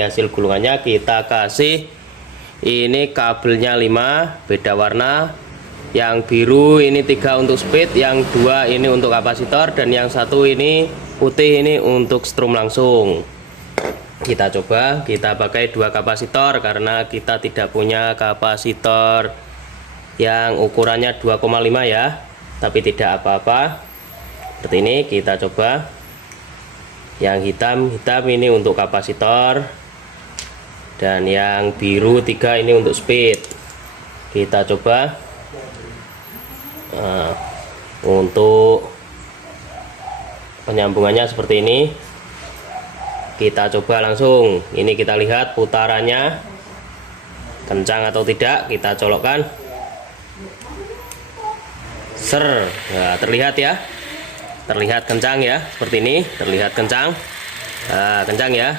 hasil gulungannya. Kita kasih ini kabelnya 5 beda warna, yang biru ini 3 untuk speed, yang 2 ini untuk kapasitor, dan yang 1 ini putih ini untuk strum langsung. Kita coba, kita pakai 2 kapasitor karena kita tidak punya kapasitor yang ukurannya 2,5 ya, tapi tidak apa-apa. Seperti ini kita coba. Yang hitam ini untuk kapasitor, dan yang biru 3 ini untuk speed. Kita coba. Nah, untuk penyambungannya seperti ini. Kita coba langsung. Ini kita lihat putarannya kencang atau tidak. Kita colokkan. Ser. Nah, terlihat ya. Terlihat kencang ya, seperti ini. Terlihat kencang. Nah, kencang ya.